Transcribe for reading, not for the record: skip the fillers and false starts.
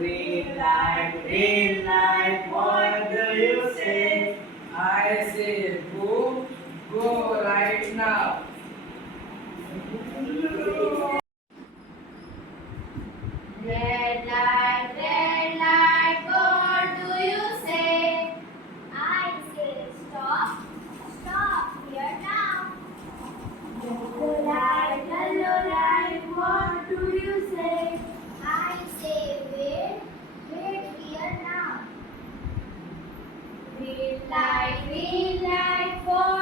green light, what do you say? I say go, go right now. Red light, what do you say? I say stop, stop here now. Yellow light, what do you say? I say wait, wait here now. Green light, what